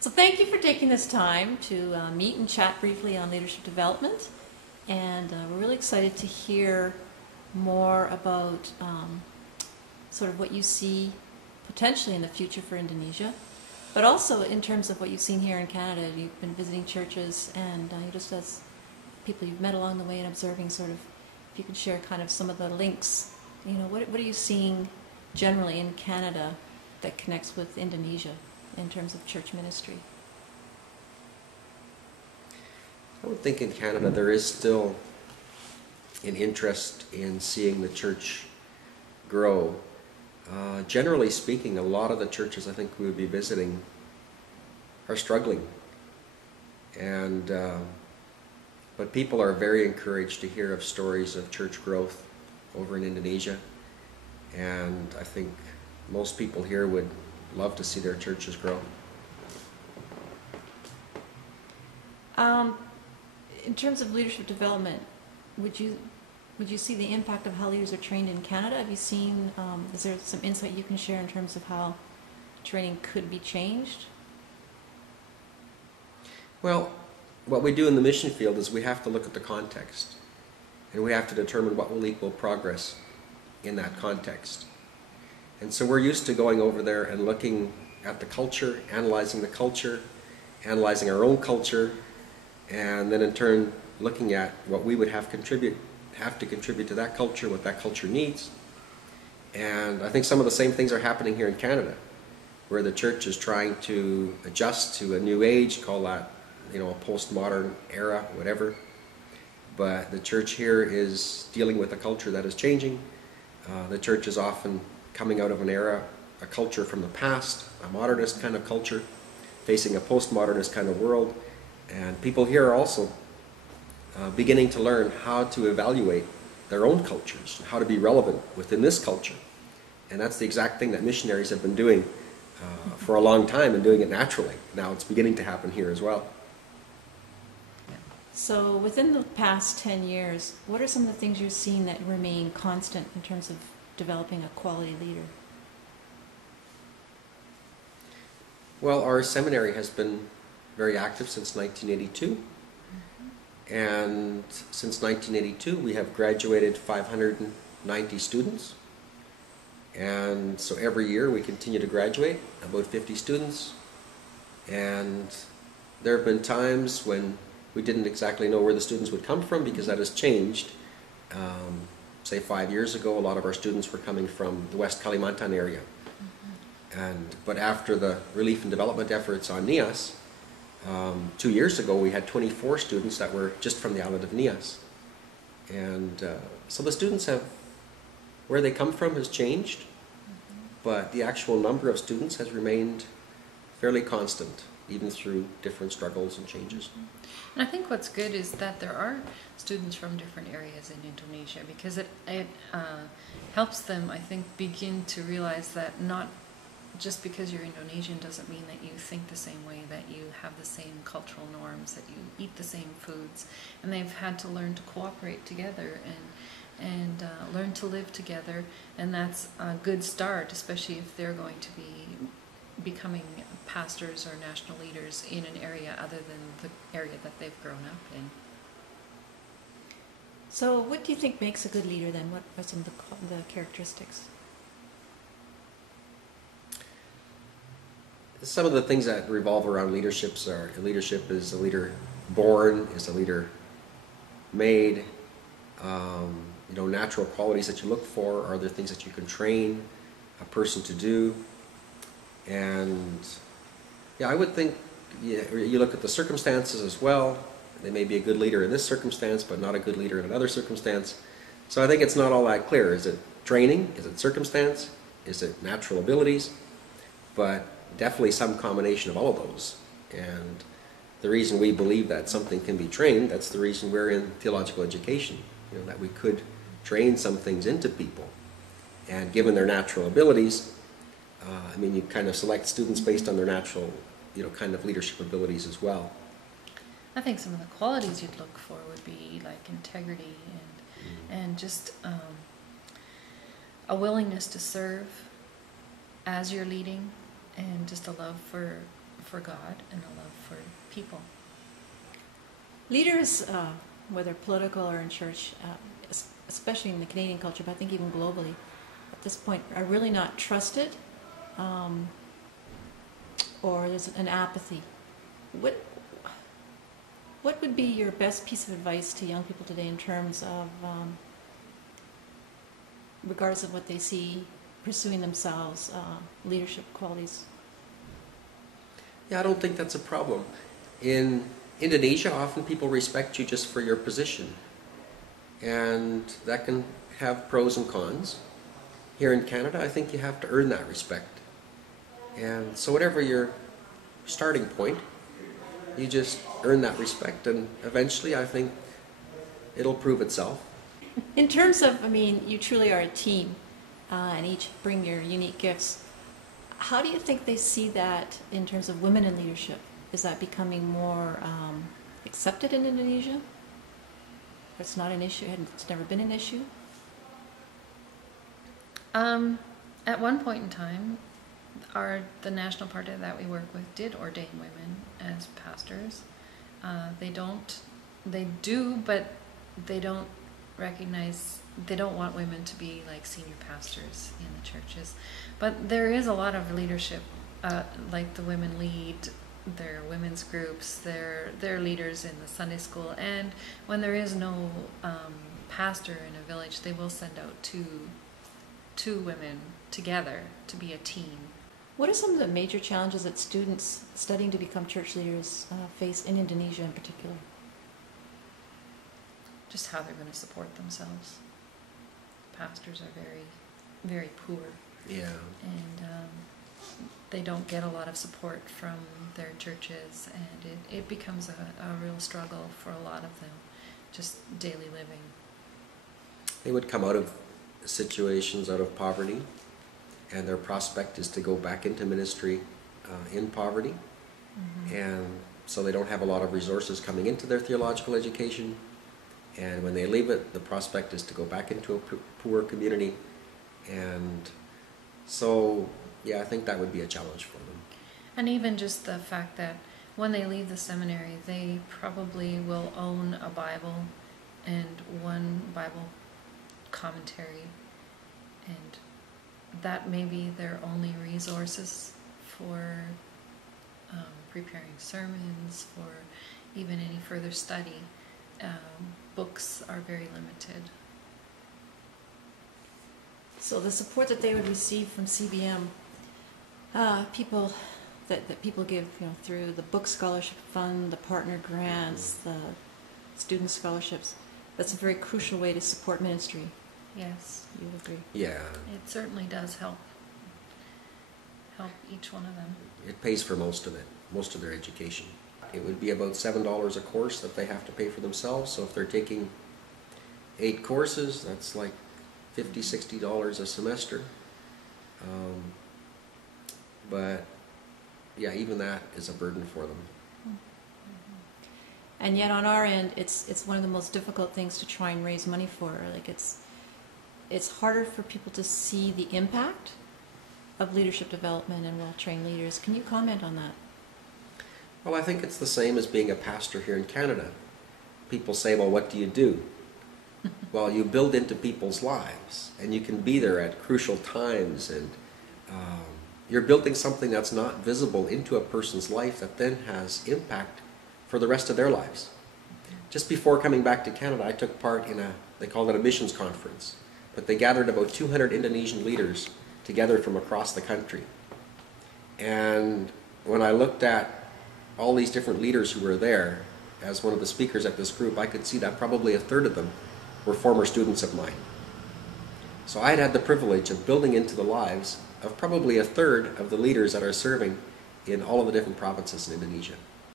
So thank you for taking this time to meet and chat briefly on leadership development. And we're really excited to hear more about sort of what you see potentially in the future for Indonesia, but also in terms of what you've seen here in Canada. You've been visiting churches, and just as people you've met along the way and observing sort of, if you could share kind of some of the links, you know, what are you seeing generally in Canada that connects with Indonesia in terms of church ministry? I would think in Canada there is still an interest in seeing the church grow. Generally speaking, a lot of the churches I think we would be visiting are struggling, and but people are very encouraged to hear of stories of church growth over in Indonesia, and I think most people here would love to see their churches grow. In terms of leadership development, would you see the impact of how leaders are trained in Canada? Have you seen, is there some insight you can share in terms of how training could be changed? Well, what we do in the mission field is we have to look at the context, and we have to determine what will equal progress in that context. And so we're used to going over there and looking at the culture, analyzing our own culture, and then in turn looking at what we would have to contribute to that culture, what that culture needs. And I think some of the same things are happening here in Canada, where the church is trying to adjust to a new age, call that, you know, a postmodern era, whatever. But the church here is dealing with a culture that is changing. The church is often coming out of an era, a culture from the past, a modernist kind of culture, facing a postmodernist kind of world. And people here are also beginning to learn how to evaluate their own cultures, how to be relevant within this culture. And that's the exact thing that missionaries have been doing for a long time, and doing it naturally. Now it's beginning to happen here as well. So within the past 10 years, what are some of the things you're seeing that remain constant in terms of developing a quality leader? Well, our seminary has been very active since 1982. And since 1982, we have graduated 590 students. And so every year we continue to graduate, about 50 students. And there have been times when we didn't exactly know where the students would come from, because that has changed. Say 5 years ago, a lot of our students were coming from the West Kalimantan area. But after the relief and development efforts on Nias, 2 years ago we had 24 students that were just from the island of Nias. And so the students have, where they come from has changed, but the actual number of students has remained fairly constant, even through different struggles and changes. And I think what's good is that there are students from different areas in Indonesia, because it helps them, I think, begin to realize that not just because you're Indonesian doesn't mean that you think the same way, that you have the same cultural norms, that you eat the same foods. And they've had to learn to cooperate together and learn to live together. And that's a good start, especially if they're going to be becoming pastors or national leaders in an area other than the area that they've grown up in. So what do you think makes a good leader then? What are some of the characteristics? Some of the things that revolve around leadership is a leader born, is a leader made. You know, natural qualities that you look for, are there things that you can train a person to do? And yeah, I would think, yeah, you look at the circumstances as well. They may be a good leader in this circumstance, but not a good leader in another circumstance. So I think it's not all that clear. Is it training? Is it circumstance? Is it natural abilities? But definitely some combination of all of those. And the reason we believe that something can be trained, that's the reason we're in theological education. You know, that we could train some things into people. And given their natural abilities, I mean, you kind of select students based on their natural, you know, kind of leadership abilities as well. I think some of the qualities you'd look for would be like integrity and just a willingness to serve as you're leading, and just a love for God and a love for people. Leaders, whether political or in church, especially in the Canadian culture, but I think even globally, at this point, are really not trusted, or there's an apathy. What would be your best piece of advice to young people today in terms of, regardless of what they see, pursuing themselves, leadership qualities? Yeah, I don't think that's a problem. In Indonesia, often people respect you just for your position, and that can have pros and cons. Here in Canada, I think you have to earn that respect. And so whatever your starting point, you just earn that respect, and eventually I think it'll prove itself. In terms of, I mean, you truly are a team, and each bring your unique gifts. How do you think they see that in terms of women in leadership? Is that becoming more accepted in Indonesia? It's not an issue, and it's never been an issue? At one point in time, the national party that we work with did ordain women as pastors. They do, but they don't recognize, they don't want women to be like senior pastors in the churches. But there is a lot of leadership, like the women lead their women's groups, they're leaders in the Sunday school, and when there is no pastor in a village, they will send out two women together to be a team. What are some of the major challenges that students studying to become church leaders face in Indonesia in particular? Just how they're going to support themselves. Pastors are very, very poor. Yeah. And they don't get a lot of support from their churches, and it becomes a real struggle for a lot of them, just daily living. They would come out of situations, out of poverty, and their prospect is to go back into ministry in poverty. Mm-hmm. And so they don't have a lot of resources coming into their theological education, and when they leave it, the prospect is to go back into a poor community. And so, yeah, I think that would be a challenge for them. And even just the fact that when they leave the seminary, they probably will own a Bible and one Bible commentary, and that may be their only resources for preparing sermons, for even any further study. Books are very limited. So the support that they would receive from CBM, people that people give, through the book scholarship fund, the partner grants, the student scholarships, that's a very crucial way to support ministry. Yes. You agree? Yeah. It certainly does help each one of them. It pays for most of it, most of their education. It would be about $7 a course that they have to pay for themselves. So if they're taking 8 courses, that's like $50, $60 a semester. But yeah, even that is a burden for them. And yet on our end, it's one of the most difficult things to try and raise money for. Like it's harder for people to see the impact of leadership development and well-trained leaders. Can you comment on that? Well, I think it's the same as being a pastor here in Canada. People say, well, what do you do? Well, you build into people's lives, and you can be there at crucial times, and you're building something that's not visible into a person's life that then has impact for the rest of their lives. Just before coming back to Canada, I took part in they called it a missions conference, but they gathered about 200 Indonesian leaders together from across the country. And when I looked at all these different leaders who were there, as one of the speakers at this group, I could see that probably a third of them were former students of mine. So I had the privilege of building into the lives of probably a third of the leaders that are serving in all of the different provinces in Indonesia.